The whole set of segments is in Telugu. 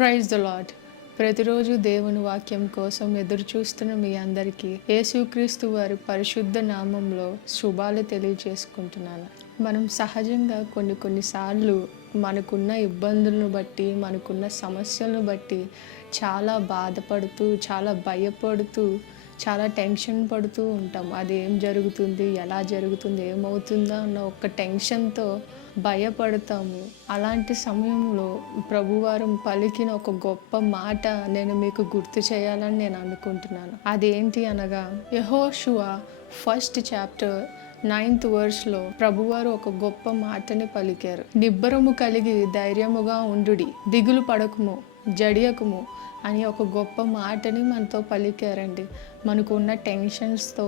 Praise the lord. ప్రతిరోజు దేవుని వాక్యం కోసం ఎదురు చూస్తున్న మీ అందరికీ యేసుక్రీస్తు వారి పరిశుద్ధ నామంలో శుభాలు తెలియజేసుకుంటున్నాను. మనం సహజంగా కొన్నిసార్లు మనకున్న ఇబ్బందులను బట్టి, మనకున్న సమస్యలను బట్టి చాలా బాధపడుతూ, చాలా భయపడుతూ, చాలా టెన్షన్ పడుతూ ఉంటాం. అది ఏం జరుగుతుంది, ఎలా జరుగుతుంది, ఏమవుతుందో అన్న ఒక టెన్షన్తో భయపడతాము. అలాంటి సమయంలో ప్రభువారు పలికిన ఒక గొప్ప మాట నేను మీకు గుర్తు చేయాలని నేను అనుకుంటున్నాను. అదేంటి అనగా, యెహోషువ 1st చాప్టర్ 9th వర్స్లో ప్రభువారు ఒక గొప్ప మాటని పలికారు. నిబ్బరము కలిగి ధైర్యముగా ఉండుడి, దిగులు పడకుము, జడియకుము అని ఒక గొప్ప మాటని మనతో పలికారండి. మనకున్న టెన్షన్స్తో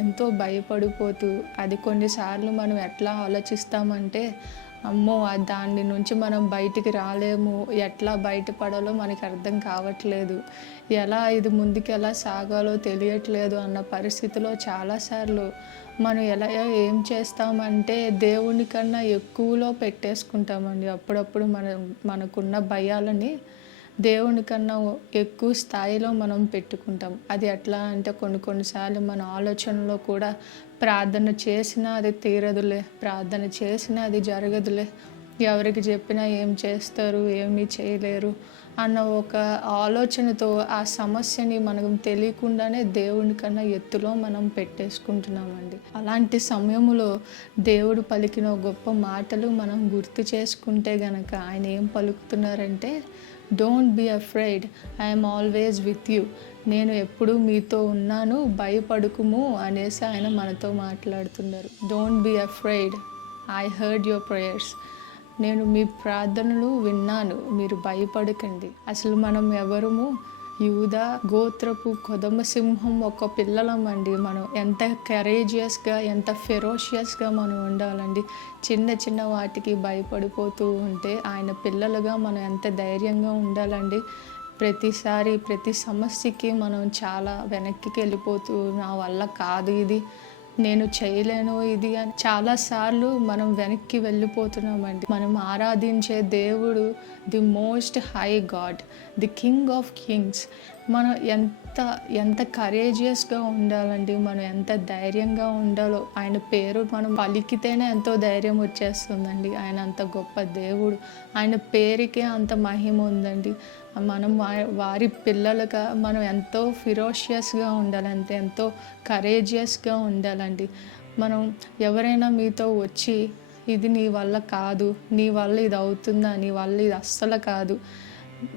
ఎంతో భయపడిపోతూ, అది కొన్నిసార్లు మనం ఎట్లా ఆలోచిస్తామంటే, అమ్మో దాని నుంచి మనం బయటికి రాలేము, ఎట్లా బయటపడాలో మనకి అర్థం కావట్లేదు, ఇది ముందుకు ఎలా సాగాలో తెలియట్లేదు అన్న పరిస్థితిలో చాలాసార్లు మనం ఏం చేస్తామంటే దేవుని కన్నా ఎక్కువలో పెట్టేసుకుంటామండి. అప్పుడప్పుడు మనకున్న భయాలని దేవుని కన్నా ఎక్కువ స్థాయిలో మనం పెట్టుకుంటాం. అది ఎట్లా అంటే కొన్నిసార్లు మన ఆలోచనలో కూడా ప్రార్థన చేసినా అది తీరదులే, ప్రార్థన చేసినా అది జరగదులే, ఎవరికి చెప్పినా ఏం చేస్తారు, ఏమీ చేయలేరు అన్న ఒక ఆలోచనతో ఆ సమస్యని మనకు తెలియకుండానే దేవుని కన్నా ఎత్తులో మనం పెట్టేసుకుంటున్నామండి. అలాంటి సమయంలో దేవుడు పలికిన గొప్ప మాటలు మనం గుర్తు చేసుకుంటే గనక ఆయన ఏం పలుకుతున్నారంటే, don't be afraid, I'm always with you, నేను ఎప్పుడూ మీతో ఉన్నాను, భయపడుకుము అనేసి ఆయన మనతో మాట్లాడుతున్నారు. Don't be afraid, I heard your prayers, నేను మీ ప్రార్థనలు విన్నాను, మీరు భయపడకండి. అసలు మనం ఎవరము యూదా గోత్రపు కొదమ సింహం ఒక పిల్లలమండి. మనం ఎంత కరేజియస్గా, ఎంత ఫెరోషియస్గా మనం ఉండాలండి. చిన్న వాటికి భయపడిపోతూ ఉంటే ఆయన పిల్లలుగా మనం ఎంత ధైర్యంగా ఉండాలండి. ప్రతి సమస్యకి మనం చాలా వెనక్కి వెళ్ళిపోతూ, నా వల్ల కాదు ఇది, నేను చేయలేను ఇది అని చాలాసార్లు మనం వెనక్కి వెళ్ళిపోతున్నామండి. మనం ఆరాధించే దేవుడు the most high God, the king of Kings. మనం ఎంత కరేజియస్గా ఉండాలండి, మనం ఎంత ధైర్యంగా ఉండాలో. ఆయన పేరు మనం పలికితేనే ఎంతో ధైర్యం వచ్చేస్తుందండి. ఆయన అంత గొప్ప దేవుడు, ఆయన పేరుకే అంత మహిమ ఉందండి. మనం వారి పిల్లలుగా మనం ఎంతో ఫిరోషియస్గా ఉండాలి, ఎంతో కరేజియస్గా ఉండాలండి. మనం ఎవరైనా మీతో వచ్చి ఇది నీ వల్ల కాదు, నీ వల్ల ఇది అవుతుందా, నీ వల్ల ఇది అస్సలు కాదు,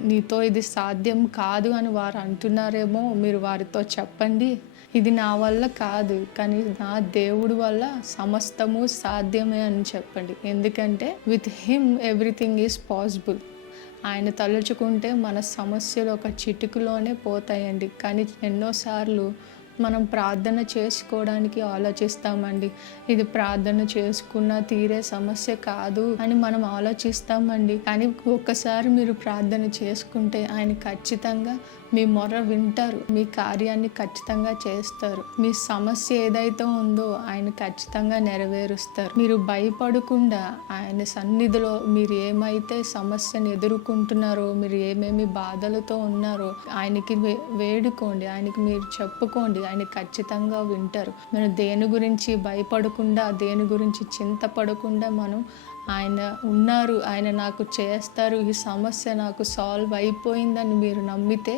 నీతో ఇది సాధ్యం కాదు అని వారు అంటున్నారేమో, మీరు వారితో చెప్పండి, ఇది నా వల్ల కాదు, కానీ నా దేవుడి వల్ల సమస్తము సాధ్యమే అని చెప్పండి. ఎందుకంటే with him everything is possible. ఆయన తలుచుకుంటే మన సమస్యలు ఒక చిటికలోనే పోతాయండి. కానీ ఎన్నోసార్లు మనం ప్రార్థన చేసుకోవడానికి ఆలోచిస్తామండి. ఇది ప్రార్థన చేసుకున్న తీరే సమస్య కాదు అని మనం ఆలోచిస్తామండి. కానీ ఒక్కసారి మీరు ప్రార్థన చేసుకుంటే ఆయన ఖచ్చితంగా మీ మొర వింటారు, మీ కార్యాన్ని ఖచ్చితంగా చేస్తారు. మీ సమస్య ఏదైతే ఉందో ఆయన ఖచ్చితంగా నెరవేరుస్తారు. మీరు భయపడకుండా ఆయన సన్నిధిలో మీరు ఏమైతే సమస్యను ఎదుర్కొంటున్నారో, మీరు ఏమేమి బాధలతో ఉన్నారో ఆయనకి వేడుకోండి, ఆయనకి మీరు చెప్పుకోండి, ఆయన ఖచ్చితంగా వింటారు. మనం దేని గురించి భయపడకుండా, దేని గురించి చింతపడకుండా మనం ఆయన ఉన్నారు, ఆయన నాకు చేస్తారు, ఈ సమస్య నాకు సాల్వ్ అయిపోయిందని మీరు నమ్మితే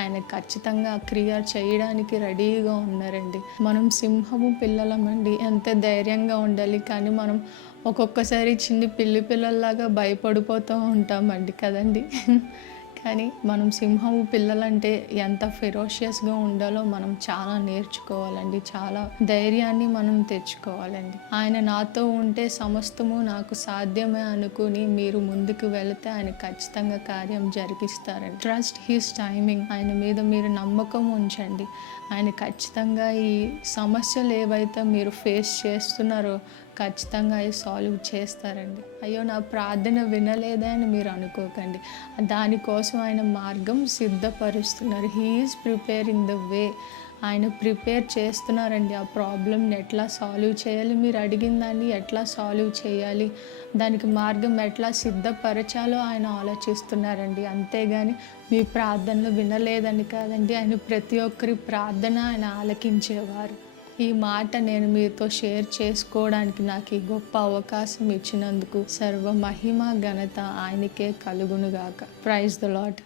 ఆయన ఖచ్చితంగా క్రియ చేయడానికి రెడీగా ఉన్నారండి. మనం సింహము పిల్లలమండి, ఎంత ధైర్యంగా ఉండాలి. కానీ మనం ఒక్కొక్కసారి పిల్లల్లాగా భయపడిపోతూ ఉంటామండి కదండి. కానీ మనం సింహము పిల్లలంటే ఎంత ఫెరోషియస్గా ఉండాలో మనం చాలా నేర్చుకోవాలండి. చాలా ధైర్యాన్ని మనం తెచ్చుకోవాలండి. ఆయన నాతో ఉంటే సమస్తము నాకు సాధ్యమే అనుకుని మీరు ముందుకు వెళితే ఆయన ఖచ్చితంగా కార్యం జరిగిస్తారండి. Trust his timing. ఆయన మీద మీరు నమ్మకం ఉంచండి. ఆయన ఖచ్చితంగా ఈ సమస్యలు ఏవైతే మీరు ఫేస్ చేస్తున్నారో ఖచ్చితంగా అవి సాల్వ్ చేస్తారండి. అయ్యో నా ప్రార్థన వినలేదే అని మీరు అనుకోకండి. దానికోసం ఆయన మార్గం సిద్ధపరుస్తున్నారు. He is preparing the way. ఆయన ప్రిపేర్ చేస్తున్నారండి. ఆ ప్రాబ్లమ్ని ఎట్లా సాల్వ్ చేయాలి, మీరు అడిగిన దాన్ని ఎట్లా సాల్వ్ చేయాలి, దానికి మార్గం ఎట్లా సిద్ధపరచాలో ఆయన ఆలోచిస్తున్నారండి. అంతేగాని మీ ప్రార్థనలు వినలేదని కాదండి, ఆయన ప్రతి ఒక్కరి ప్రార్థన ఆయన ఆలకించేవారు. ఈ మాట నేను మీతో షేర్ చేసుకోవడానికి నాకు ఈ గొప్ప అవకాశం ఇచ్చినందుకు సర్వ మహిమ ఘనత ఆయనకే కలుగునుగాక. Praise the lord.